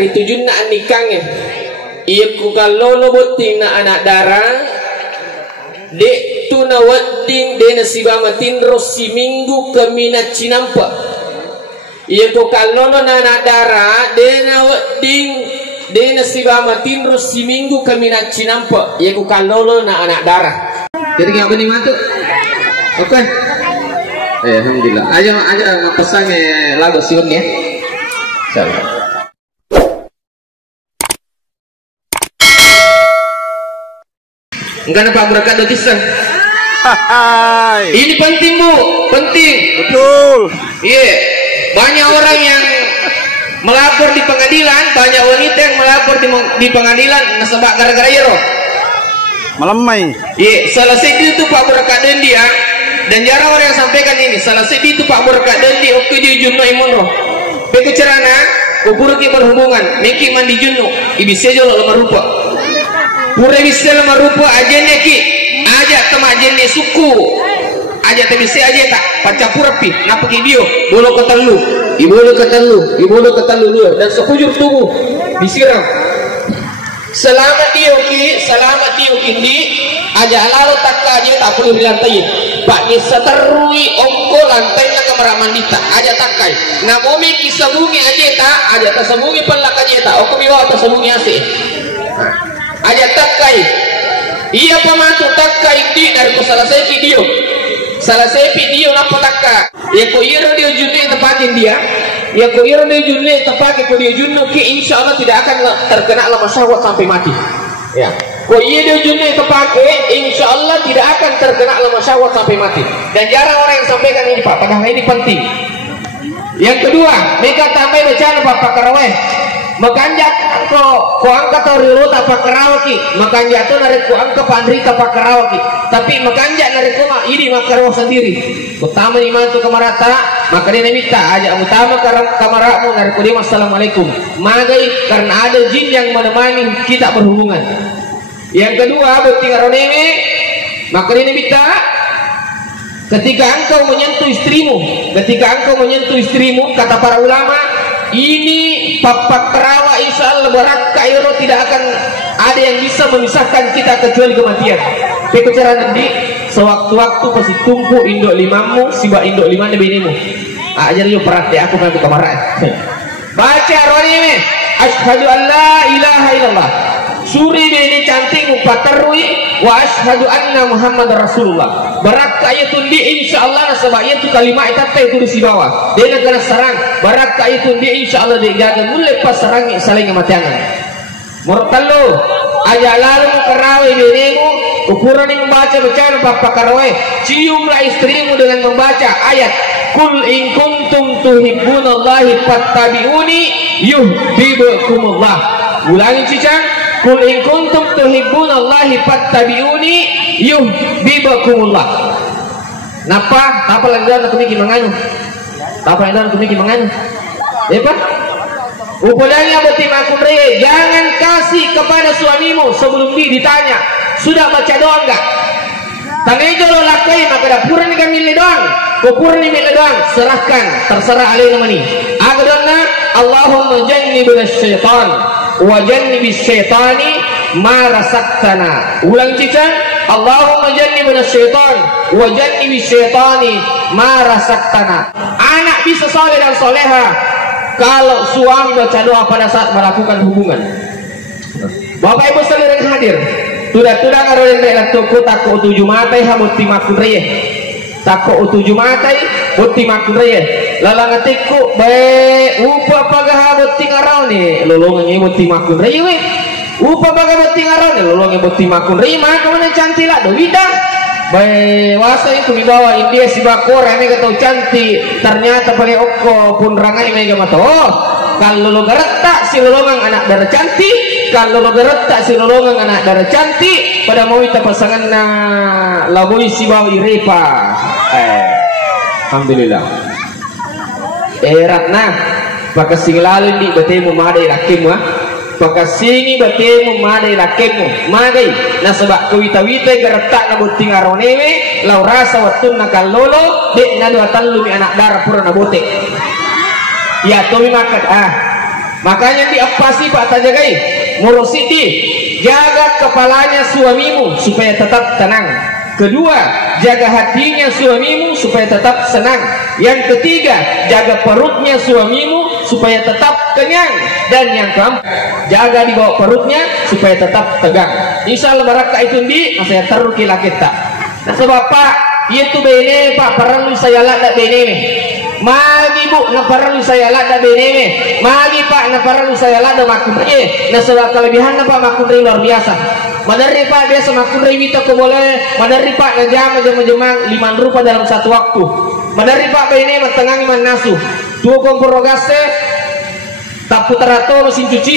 Itujun na anikangnya iya ku kalolo boting na anak darah dek tu na wedding de na sibama tinros si minggu keminat cinampa iya ku kalolo na anak darah de na wedding de na sibama tinros si minggu keminat cinampa iya ku kalolo na anak darah. Jadi ngapa nih mantu? Oke. Alhamdulillah. Aja pesan lagu siun ya. Insyaallah. Enggak nampak berkat do kisah. Ini penting Bu, penting. Betul. Iya. Banyak orang yang melapor di pengadilan, banyak wanita yang melapor di pengadilan nasabak gara-gara iro. Malamai. Iya, salah satu itu Pak berkat dan dia dan jarang orang yang sampaikan ini. Salah satu itu Pak berkat dan dia oke dia junno imunro. Bekecerana, ukur ki berhubungan, meki mandi junno, ibise jolo lemah rupa. Pura bisa lemah rupa aja neki, aja temak jene suku, aja tebise aja tak pacapura pi, napa ki dio, bolo ketelu, ibolo ketelu lu, dan sekujur tubuh disiram. Selamat dia kini aja lalu tak aja tak perlu dilantai. Pak ni seterui ongko lantai na kamar mandita aja takai. Namomi kisabungi aja tak aja tasabungi pelak aja tak. Oko biwa tasabungi asih. Aja takai. Iya pematu takai di dari ko salah saya video. Salah saya video napa takka. Ya ko iro dia junne tepatin dia. Ya ko iro dia junne tepake ko dia junno ki insyaallah tidak akan terkena lama syahwat sampai mati. Ya. Ko iya dia junne tepake insyaallah tidak akan terkena lama syahwat sampai mati. Dan jarang orang yang sampaikan ini Pak, padahal ini penting. Yang kedua, mereka tambah bacaan Bapak Karaweh. Makanjat ko angkat rilo tapak kerawaki, makanjat tu narik ko angkat pandri tapak kerawaki. Tapi makanjat narik ko ini makaraw sendiri. Utama iman tu kamarata, maka dia minta aja utama kamaramu narik ko dia assalamualaikum. Magai karena ada jin yang menemani kita berhubungan. Yang kedua, bukti ngaroneme, maka dia minta ketika engkau menyentuh istrimu, kata para ulama, ini papak perawa insya Allah berat kairo tidak akan ada yang bisa memisahkan kita kecuali kematian. Pekucara nanti sewaktu-waktu pasti tumpu indok limamu siba indok lima nebenimu. Ajar yo perat aku nanti kamaran. Baca arwani asyhadu an la ilaha illallah. Suri ini cantik mupatarui wa asyhadu anna Muhammad Rasulullah. Barak ayatun di insyaallah nasabah itu kalimat itu di bawah. Dia nak kena sarang. Barak ayatun di insyaallah dijaga mulai pas sarang saling matiangan. Murtallo aja lalu karawe benemu ukuran yang membaca bacaan Bapak Karawe. Ciumlah istrimu dengan membaca ayat Kul in kuntum tuhibbunallahi fattabi'uni yuhibbukumullah. Ulangi cicang. Kul in kuntum tuhibbunallahi fattabi'uni yuhibbukumullah. Napa langgan aku mikir manganu. Apa? Upulanya beti makumre, jangan kasih kepada suamimu sebelum ditanya, sudah baca doa enggak? Tanai jolo lakai maka dapur ni kami doang. Kupur ni mila doang, serahkan, terserah alih namani. Agadonna Allahumma jannibna syaitan wa jannibis syaitani ma rasaktana. Ulang cicang, Allahumma jannibna syaitan wa jannibis syaitani ma rasaktana. Anak bisa soleh dan soleha kalau suami baca doa pada saat melakukan hubungan. Bapak Ibu sekalian yang hadir, tudah karo yang toko tako 7 matai hamuti makun reye. Tako 7 matai buti makun reye. Lalang atiku bae upa pagah buti ngarau ni lolongan buti makun reye we. Upa pagah buti ngarau ni lolongan buti makun reye maka mana cantik lah do bida. Baik, wasa itu dibawa India si bakor ini kata cantik, ternyata pakai oko pun rangai mega mata. Oh, kalau lo geretak si lolongan anak darah cantik, kalau lo geretak si lolongan anak darah cantik, pada mau kita pasangan na laboi si bawa irepa. Alhamdulillah. Ratna, pakai singlalin di betemu madai lakimu Pakasingi batemu madai lakemu madai nasabak kawita-wita geretak na buting aronewe lau rasa watun nakalolo dek na dua talumi anak darah pura na bote ya tomi makat Makanya di apa sih Pak tajagai Murosidi, jaga kepalanya suamimu supaya tetap tenang. Kedua, jaga hatinya suamimu supaya tetap senang. Yang ketiga, jaga perutnya suamimu supaya tetap kenyang. Dan yang keempat, jaga di bawah perutnya supaya tetap tegang. Insya Allah barakah itu di saya taruh kila kita. Nah sebab Pak, itu bene Pak perlu saya lada bene nih. Magi Bu, na perlu saya lada bene. Magi Pak, na perlu saya lada makun. Nah sebab kelebihan Pak makun luar biasa. Madari Pak biasa makun minta ko boleh. Madari Pak na jam-jam 5 rupiah dalam satu waktu. Madari Pak bene matangangi man nasu. Tuo komporogase tak putarato mesin cuci.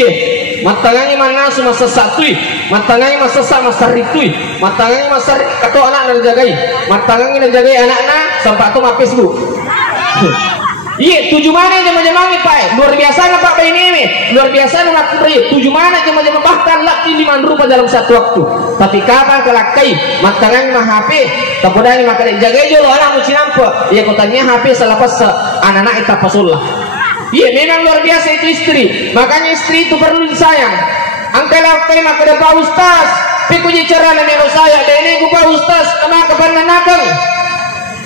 Matangangi man nasu masa satui. Matangangi masa sa masaritui. Matangangi masar kato anak na jagai. Matangangi na jagai anak-anak sampai ato mapes Bu. Iya, 7 mana jam-jam Pak? Luar biasa na Pak ini. Luar biasa na makun 7 mana jam-jam bahkan laki 5 rupiah dalam satu waktu. Tapi kapan kelakai matangan mah HP, tapodani maka jaga jolo anak muci nampak. Iya kotanya HP selepas anak-anak itu pasullah. Iya memang luar biasa itu istri. Makanya istri itu perlu disayang. Angkala kai maka ada Pak Ustaz. Pikuji cara nemo saya. Dene ku Pak Ustaz, kama kapan nanakang.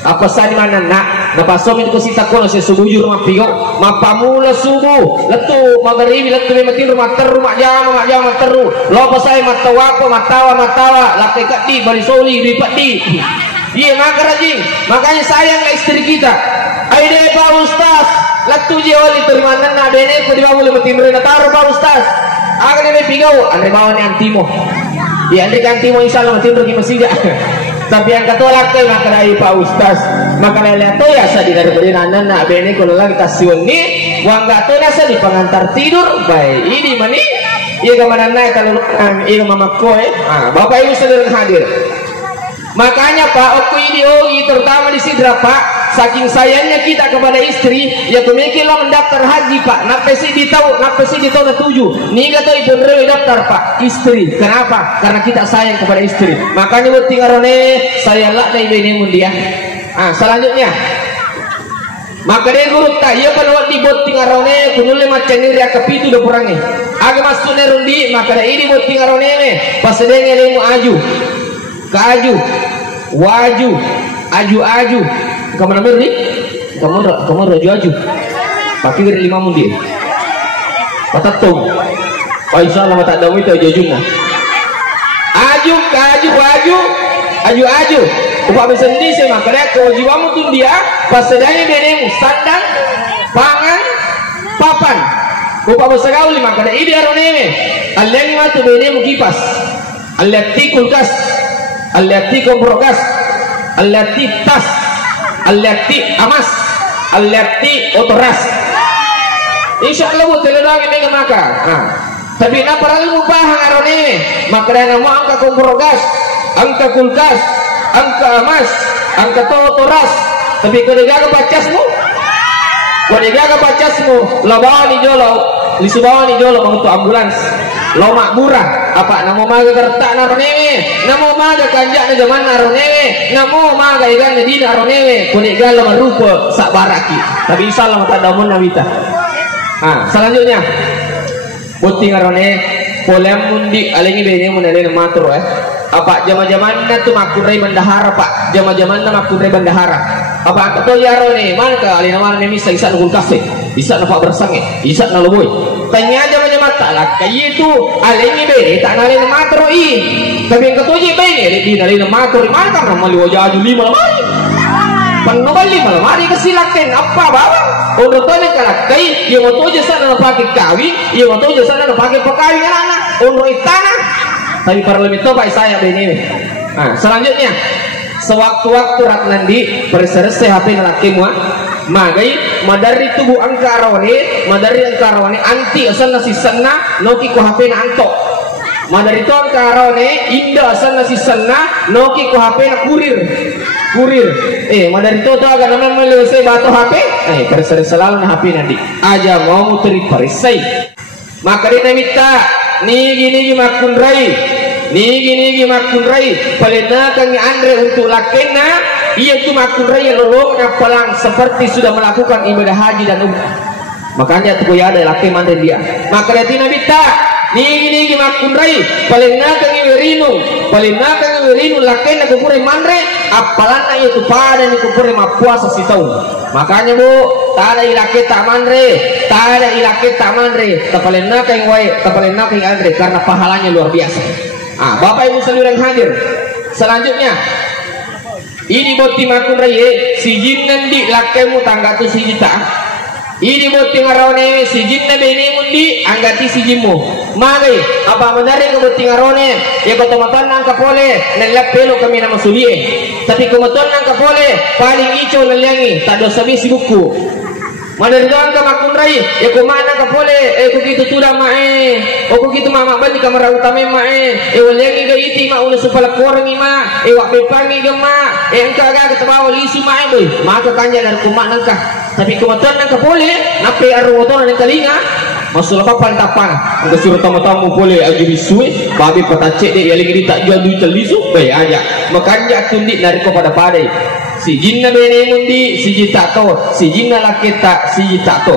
Apa sah di mana nak? Napasom itu sita kono se subujur rumah pigo, mapamula subuh, letu magharibi letu mati rumah teru mak jama teru. Lopo saya matawa, lakai kati bali soli di pati. Iya maka rajin, makanya sayang istri kita. Aide Pak Ustaz, letu jiwali terima nana dene ko di bawah mati mereka taruh Pak Ustaz. Aga dene pigo, andre bawa ni antimo. Iya andre antimo insyaallah mati pergi masjid. Tapi yang ketolak ke maka dari Pak Ustaz maka lihat tuh ya saya dari berinan nak bene kalau lagi kasihan ni uang gato nasa di pengantar tidur baik ini mani iya kemana naik kalau iya mama koe bapak ibu sedang hadir. Makanya Pak aku ini terutama di Sidra Pak, saking sayangnya kita kepada istri ya kemungkinan lo mendaftar haji Pak, napesi di tahun 7 nih kata ibu rewe daftar Pak istri. Kenapa? Karena kita sayang kepada istri. Makanya buat tinggalone saya lah dari bini mundia. Selanjutnya maka dia guru tak iya kalau di buat tinggalone kunule macam ni ria kepitu udah kurangnya agak masuk nerundi maka ini buat tinggalone pas dia ngelemu aju waju aju kamu namanya ni kamu aju pakai dari 5 mundi patatung insyaallah tak ada itu jajuna aju upah besendi saya makanya kewajibanmu tuh dia pas sedangnya benemu sandang pangan papan upah besagauli makanya ini aroneme alani matu benemu kipas alati kulkas alati komprogas alati tas alati amas alati otoras insyaallah bu teledang ini maka tapi na parang mupahang aroneme makanya mo angka komprogas angka kulkas angka amas angka otoras tapi kau jaga pacasmu labani jolo lisubani jolo untuk ambulans lo makmurah apa namo maga kerta naronewe namo maga kanjak na zaman naronewe namo maga ikan di naronewe kunik galo marupa sak baraki tapi insyaallah mata damun nawita. Selanjutnya buti ngarone polem mundi alengi bene munale matur apa zaman-zaman tu makurai bandahara Pak zaman-zaman makurai bandahara apa kata yarone mana ka alina mana ni isa nugul kafe isa na pak bersange isa na luboy tanya zaman-zaman tak lah kayak itu alengi bene tak nalin matur tapi yang ketujuh bene di nalin matur mana ka mali wajah 5 lemari penuh 5 lemari kesilakan apa bawang untuk tanya kalakai yang mau tujuh sana pakai kawin yang mau tujuh sana pakai pekawin anak untuk tanah tapi parlemen itu Pak saya begini. Selanjutnya sewaktu-waktu rat nandi berselesai HP laki mua magai madari tubuh angka arone anti asal nasi sana noki ko HP na anto madari itu angka arone indah asal nasi sana noki ko HP na kurir madari itu tuh agak namanya melesai batu HP berselesai selalu na HP nanti aja mau muteri perisai maka dia minta nigi makun rai palena kang andre untuk lakena ia tu makun rai lolo na palang seperti sudah melakukan ibadah haji dan umrah makanya tuh ya ada laki mandre dia maka dia nabi tak nigi makunrai paling nakang iwerinu laki na kupure mandre apalana itu pada ni kupure mapuasa si tahun makanya bu tak ada ilake tak mandre paling nakang wae paling nakang andre karena pahalanya luar biasa. Bapak ibu sekalian hadir selanjutnya ini boti makunrai si jin nandi lakemu tanggatu si jita ini boti ngarone si jin na bene mundi anggati si jimu magai apa menari ke boti ngarone ya kotomatan nang kapole nalap pelo kami na masulie tapi komoton nang kapole paling ico nalyangi tak dosa si buku manergang ka makunrai ya kumana kapole ko gitu tuda mae ko gitu mama bali kamera utame mae walengi ga iti ma una supala korangi ma wak bepangi gema engka ga ketabawa lisu mae boy maka kanya dan kumana ka tapi kumaton nang kapole nape arwoton nang kalinga masul papan tapan ang suruh tamu-tamu boleh agi bisuit babi patacek dek yang lagi tak jual duit lisu baik aja makanya tundik dari kepada padai si jinna bene mundi si jita to si jinna laketa si jita to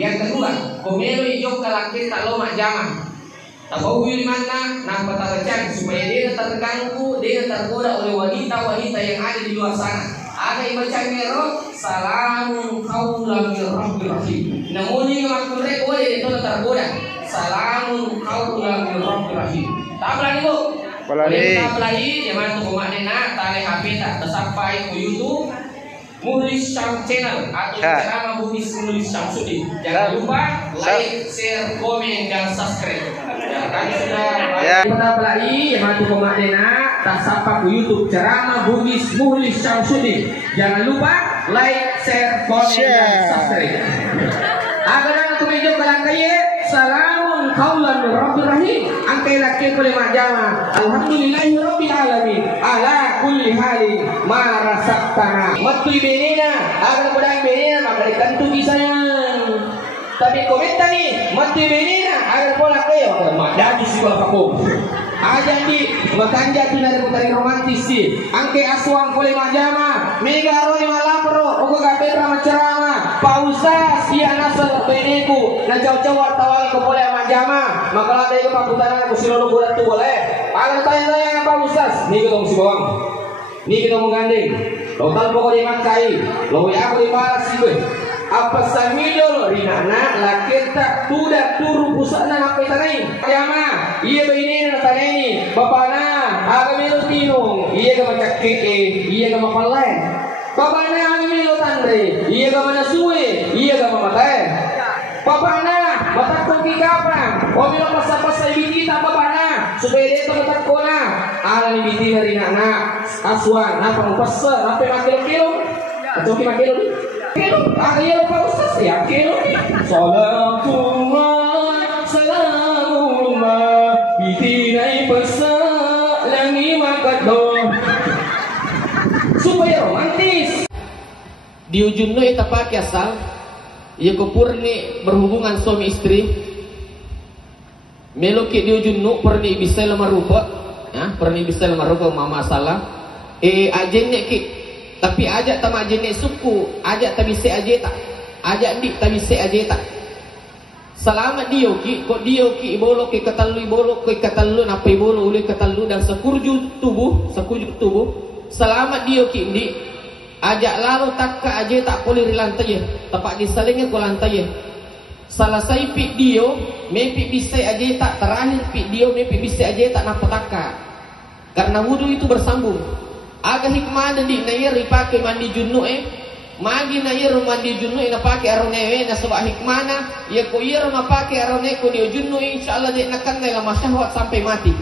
yang kedua komelo ijok kalaketa lo mak jama tahu di mana nak baca supaya dia terganggu dia tergoda oleh wanita-wanita yang ada di luar sana ada yang baca mero salamun qaulan min rabbir rahim namun ini maksudnya boleh itu tergoda salamun qaulan min rabbir rahim tak lagi bu tak lagi zaman tu komadena tali HP tak sampai ke YouTube Muhlis Syam Channel atau ceramah Muhlis Syamsuddin. Jangan lupa like, share, komen, dan subscribe. Ya, kami sudah lagi yang matu komadena tak sampai ke YouTube ceramah Muhlis Syamsuddin. Jangan lupa like, share, komen, dan subscribe. Agar aku mejo kalangkaye salamun qaulan min rabbir rahim angkai laki boleh majama alhamdulillahi rabbil alamin ala kulli hali ma rasaktana mati benena agar budang benena maka dikantu disayang tapi komentar nih mati benena agar pola kayo madadi si bapakku aja di makanja tinada putari romantis sih angkai aswang boleh majama mega roni malapro ogo gapera macerama pausa sia nasal beneku na jauh-jauh tawang ko boleh majama maka ada ke pakutanan ko silolo bulat tu boleh agar tanya-tanya apa ustaz ni ketemu si bawang ni ketemu gandeng total pokok di makai lo ya aku di barat sih gue apa samidol rinana laketa tuda turu pusana ngapai tanai jama iya begini na tanai bapana aga milo tinung iya ka macakik iya ka mapalay bapana aga milo tandre iya ka manasuwe iya ka mamatay bapana matakong kikapang o milo pasapasay bitita bapana supaya dito matakko na ala ni biti na rinana aswan napang pasa nape makilong-kilong atau makilong kilo akhir pa ustaz ya kilo salatullah salamullah bitinai pesa langi makado supaya romantis di ujung no ita pakai asal ia kupurni berhubungan suami istri meloki di ujung no perni bisa lemah rupa perni bisa lemah rupa mama salah ajennya ki tapi ajak tak jenis suku ajak tak bisa aja tak ajak di tak bisa aja tak selamat dia ki kok dia ki bolo ke katalu napa bolo oleh katalu dan sekujur tubuh selamat dia ki di ajak lalu tak aja tak boleh di lantai tempat disalingnya ke lantai salah saya pik dia mepi bisa aja tak terakhir pik dia mepi bisa aja tak napa taka karena wudu itu bersambung aga hikmah dan di nair dipakai mandi junuk magi nair mandi junuk na pakai aronewe na sebab hikmah na ya ko iya na pakai arone ko di junuk insyaallah dia nakan na lama syahwat sampai mati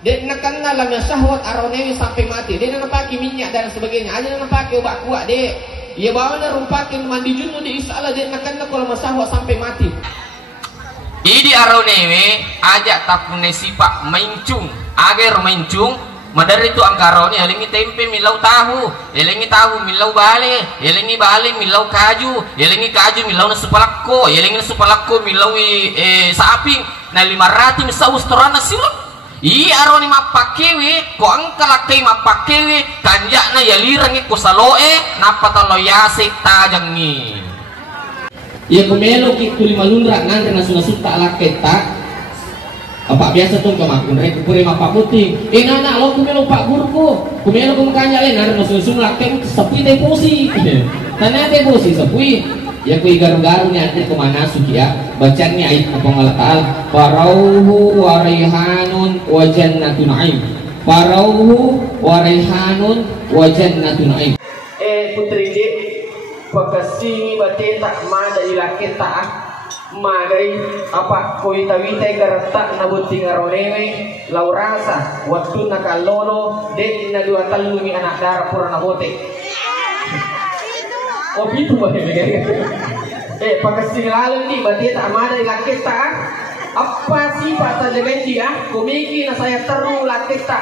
dia nakan na lama syahwat aronewe sampai mati dia na pakai minyak dan sebagainya aja na pakai obat kuat dek ya bawa na rumpakin mandi junuk di insyaallah dia nakan na ko lama syahwat sampai mati idi aronewe ajak tapune sipak mencung agar mencung Madar itu angkaroni elingi tempe milau tahu, elingi tahu milau bale, elingi bale milau kaju, elingi kaju milau nasu palakko, elingi nasu palakko milau sapi. Na 500 misaus torana silok. Iya aroni mapakewe, ko angkalakai mapakewe, kanjakna yalirangi ko saloe, napatalo yasik tajangi. Iya kumelo kitu 5 lunrak nanti nasu tak laketa. Apa biasa tuh kemakun rek kupure mapak puting. Nana lo kumelo pak gurku. Kumelo kum kanjale nar nasu laken sepi deposi. Tanya deposi sepi. Ya kui garu-garu nyate kemana suki ya. Bacanya ayat Allah Ta'ala. Farauhu wa raihanun wa jannatun na'im. Farauhu wa raihanun wa jannatun na'im. Putri dik pagkasini bateta mada ilaketa magai apa koi tawite garata nabuti ngaronewe laurasa waktu nakalolo de inadua talungi anak darah pura nabote. Oh gitu bahaya. Pagkasing lalu ni bateta amada ilaketa apa sifat dengan dia komiki na saya teru laketa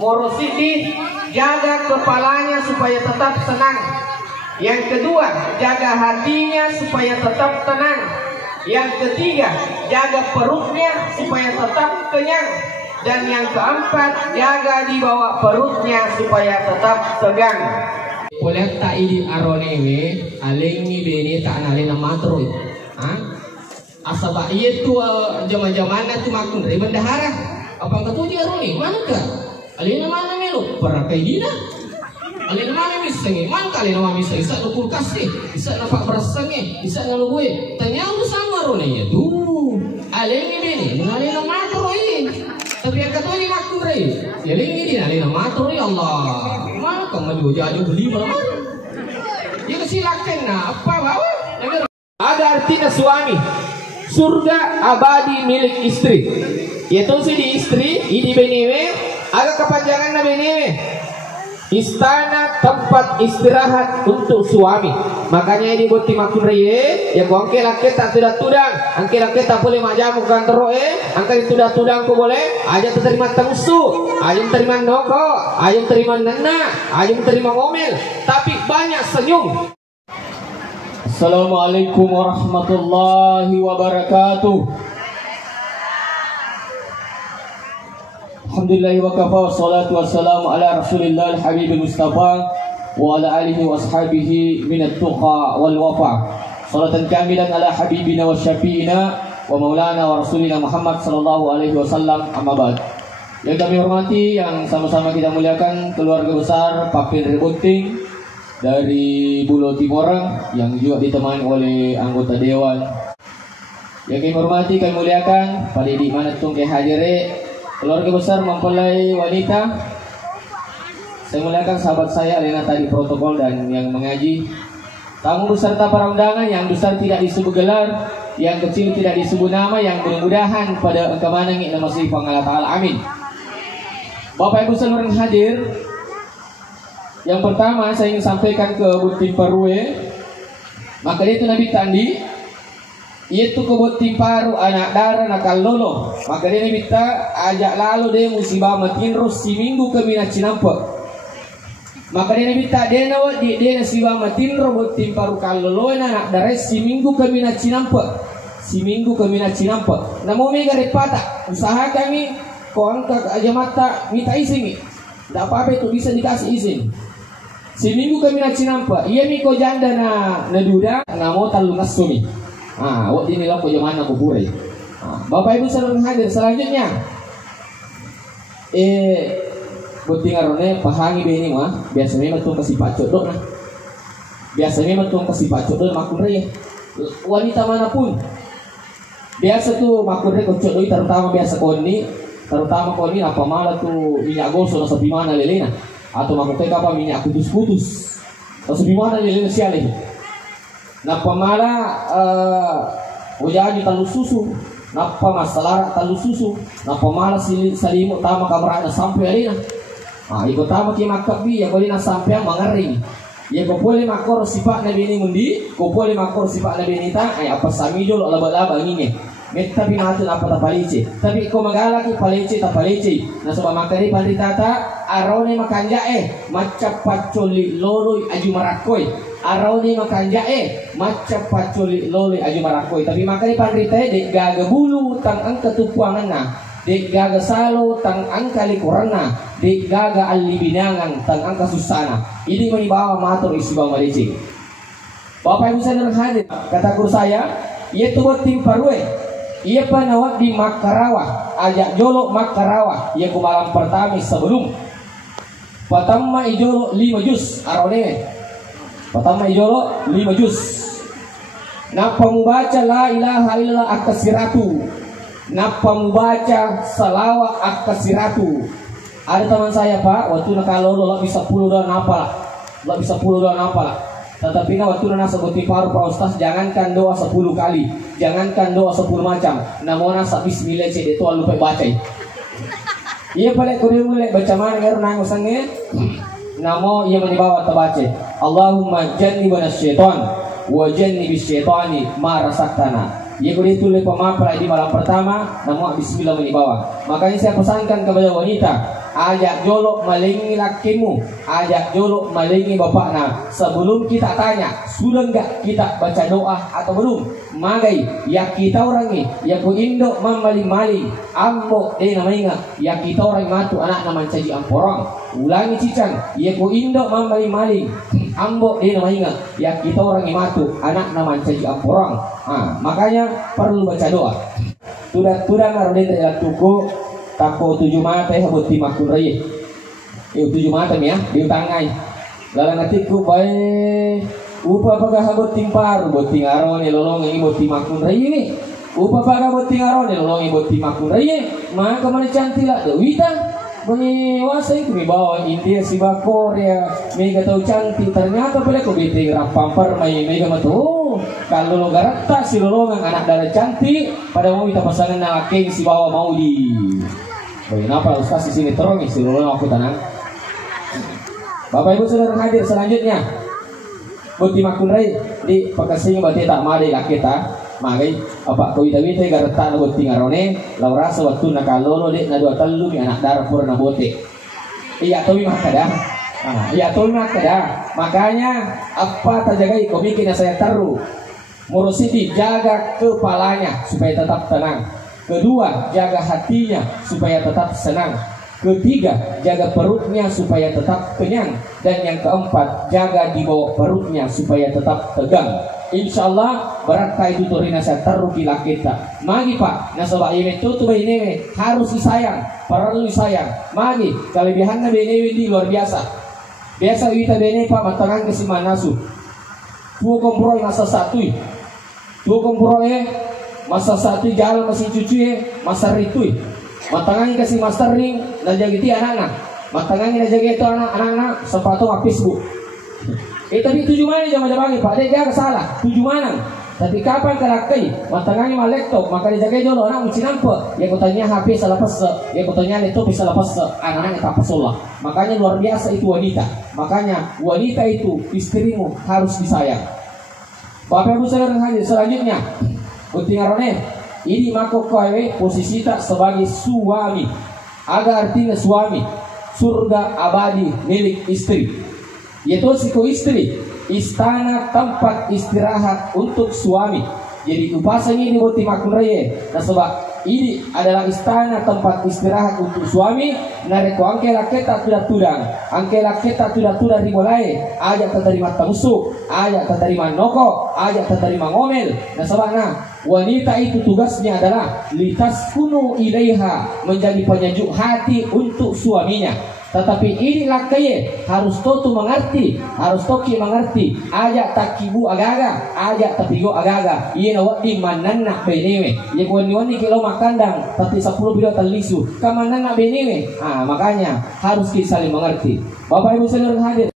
morosidi jaga kepalanya supaya tetap senang. Yang kedua jaga hatinya supaya tetap tenang. Yang ketiga, jaga perutnya supaya tetap kenyang. Dan yang keempat, jaga di bawah perutnya supaya tetap tegang. Boleh tak ini aronewe, alengi beni tak nalin matro. Asaba itu zaman-zaman itu makun dari bendahara. Apa kata dia arone? Mana ke? Alina mana melu? Perakai dina. Alina mana misengi? Man kali nama misengi? Isa no kulkas ni, isa na pak bersengi, isa na luwe. Tanya lu sama rone ya tu. Alini bini, alina matro ini. Tapi yang kata ini makun rei. Ya lingi dia alina matro ya Allah. Mana kamu jauh-jauh beli mana? Ya kesilakan na apa bawa? Ada artinya suami. Surga abadi milik istri. Yaitu si di istri, ini benewe, agak kepanjangan na benewe. Istana tempat istirahat untuk suami. Makanya ini buat timakun reye. Ya kau angke laki tak tudang. Angke laki tak boleh majamu kantor angke tudang ko boleh. Aja terima tengsu, aja terima noko, aja terima nena, aja terima ngomel. Tapi banyak senyum. Assalamualaikum warahmatullahi wabarakatuh. Alhamdulillah wa kafa wa salatu wassalamu ala rasulillah al-habib al-mustafa wa ala alihi wa ashabihi minat tuqa wal wafa. Salatan kamilan ala habibina wa syafi'ina wa maulana wa rasulina Muhammad sallallahu alaihi wasallam, amma ba'd. Yang kami hormati, yang sama-sama kita muliakan keluarga besar Papin Rebunting dari Bulo Timorang yang juga ditemani oleh anggota dewan. Yang kami hormati, kami muliakan pada di mana tungke hadire keluarga besar mempelai wanita. Saya muliakan sahabat saya Alena tadi protokol dan yang mengaji. Tamu beserta para undangan, yang besar tidak disebut gelar, yang kecil tidak disebut nama, yang mudah-mudahan pada engkau manangi nama si Allah Ta'ala, amin. Bapak Ibu seluruh hadir, yang pertama saya ingin sampaikan ke Butim Parwe. Maka itu Nabi Tandi itu kebuti paru anak darah nakal lolo. Maka dia minta ajak lalu dia musibah makin terus si minggu ke mina cinampak. Maka dia minta dia nawa dia musibah makin robot tim paru kalolo anak darah si minggu ke mina cinampak. Si minggu ke mina cinampak. Namun mega repata usaha kami kontak aja mata minta izin. Tidak apa-apa itu bisa dikasih izin. Si minggu ke mina cinampak. Ia miko janda na duda namo talu nasumi. Wak ini lah kojamana kubure. Bapak Ibu seluruh hadir, selanjutnya buting arone pahangi beni mah biasanya metung kasih pacot dok nah. Biasanya metung kasih pacot dok makun rey. Wanita manapun biasa tuh makun rey kocok doi, terutama biasa koni, terutama koni apa malah tuh minyak gosok atau bimana lelena atau makun teh apa minyak putus-putus atau bimana lelena sialeh. Napa malah ujaji talu susu, napa masalah talu susu, napa malah salimu tama kameranya sampai alina. Ikut tama ki makabi ya boleh sampai mengering. Ya kau boleh makor sifat nabi ini mundi, kau boleh makor sifat nabi ini tak. Apa sami jol laba-laba ini. Tapi matu apa tak palici. Tapi ko magalaki palici tak palici. Na soba makari panditata arone makanjae macap pacoli loloy aju marakoy. Arone makanjae macap pacoli loloy aju marakoy. Tapi makari panditae dek gaga bulu tang ang ketupuangan na. Dek gaga salo tang angka likurana, dek gaga alibinangan tang angka susana. Ini manibawa matur isi bang malicing. Bapak ibu saudara hadir, kata guru saya, ia tu buat tim parwe, ia panawat di Makarawa, ajak jolok Makarawa, ia ke malam pertama sebelum. Pertama ijolok 5 juz, arone. Pertama ijolok 5 juz. Napa membaca la ilaha illallah akasiratu. Napa membaca salawat akasiratu. Ada teman saya Pak, waktu kalau lo bisa 10 doang apa lah, lo bisa 10 doang apa lah. Tetapi waktu nasa boti paru Pak Ustaz, jangankan doa 10 kali, jangankan doa 10 macam. Namun nasa bismillah cek itu lupa baca. Ia pada kudu mulai baca mana ngar nang usangnya. Namo ia menibawa terbaca. Allahumma jannibna syaitan wa jannibis syaitani ma rasaktana. Ia kudu tulis pemapra di malam pertama, namo bismillah menibawa. Makanya saya pesankan kepada wanita, ajak jolok malingi lakimu, ajak jolok malingi bapakna. Sebelum kita tanya, sudah enggak kita baca doa atau belum? Magai, ya kita orangi, ya ku indok mamaling-maling, ambo namanya, ya kita orang matu anak nama caji amporong. Ulangi cicang, ya ku indok mamaling-maling, ambo namanya, ya kita orang matu anak nama caji amporong. Makanya perlu baca doa. Tudah ngaruhin dari tuku. Tako 7 mata ya buat timakun raya. 7 mata ya, di tangai. Lalu nanti ku bae upa pagah buat timpar, buat tingaron lolong ini buat timakun raya ni. Upa pagah buat tingaron lolong ini buat timakun raya. Maka mana cantik lah Dewita. Bani wasai ku bawa India si Korea, mega tahu cantik ternyata boleh ku bete rapampar mega matu. Kalau lo garata si lolongan anak darah cantik, pada mau kita pasangan nalakeng si bawa mau di. Kenapa Ustaz di sini terong si lolongan aku tanang. Bapak Ibu saudara hadir selanjutnya. Buti makunrai di Pekasing berarti tak made lah kita. Magai apa kau wita-wita garata na buti ngarone, laura sewaktu nakalolo dek na dua telu mi anak darah pura na bote. Iya tomi makada. Iya tomi makada. Makanya apa terjagai komikinya saya taruh. Murusidi jaga kepalanya supaya tetap tenang. Kedua, jaga hatinya supaya tetap senang. Ketiga, jaga perutnya supaya tetap kenyang. Dan yang keempat, jaga di bawah perutnya supaya tetap tegang. Insya Allah berkah itu turina saya taruh di kita. Magi Pak, nasabah ini tutup ini harus disayang, perlu disayang. Magi, kelebihannya benewi di luar biasa. Biasa kita bene Pak matangan ke si manasu. Tuh komproy masa satu. Tuh komproy masa satu jalan masih cuci masa ritui. Matangan kasih master ring dan jagiti anak-anak. Matangan dan jaga itu anak-anak sepatu habis bu. Tapi tujuh mana jangan bagi Pak, dia jaga salah. Tujuh mana? Tapi kapan kerakai? Matangannya mah laptop, maka dijaga dulu orang mesti nampak. Ya kutanya HP salah pesa, ya kutanya laptop salah pesa. Anak-anak tak pesolah. Makanya luar biasa itu wanita. Makanya wanita itu istrimu harus disayang. Bapak Ibu saudara hadir selanjutnya. Utingarone, ini mako kowe posisi tak sebagai suami. Aga artinya suami, surga abadi milik istri. Yaitu siku istri, istana tempat istirahat untuk suami. Jadi upasanya ini buat timakun raya. Nah sebab ini adalah istana tempat istirahat untuk suami. Nareko angkela kita tidak tudang, angkela kita tidak tudang dimulai. Ajak terima tamusuk, ajak terima noko, ajak terima ngomel. Nah sebabnya wanita itu tugasnya adalah litas kuno ilaiha, menjadi penyejuk hati untuk suaminya. Tetapi ini lakaye harus totu mengerti, harus toki mengerti. Ajak takibu agaga, ajak tapigo agaga. Iya nawat di manana benewe. Ya kuani kilo makandang, tapi 10 bilo talisu. Kamanana benewe. Makanya harus kita saling mengerti. Bapak Ibu saudara hadir.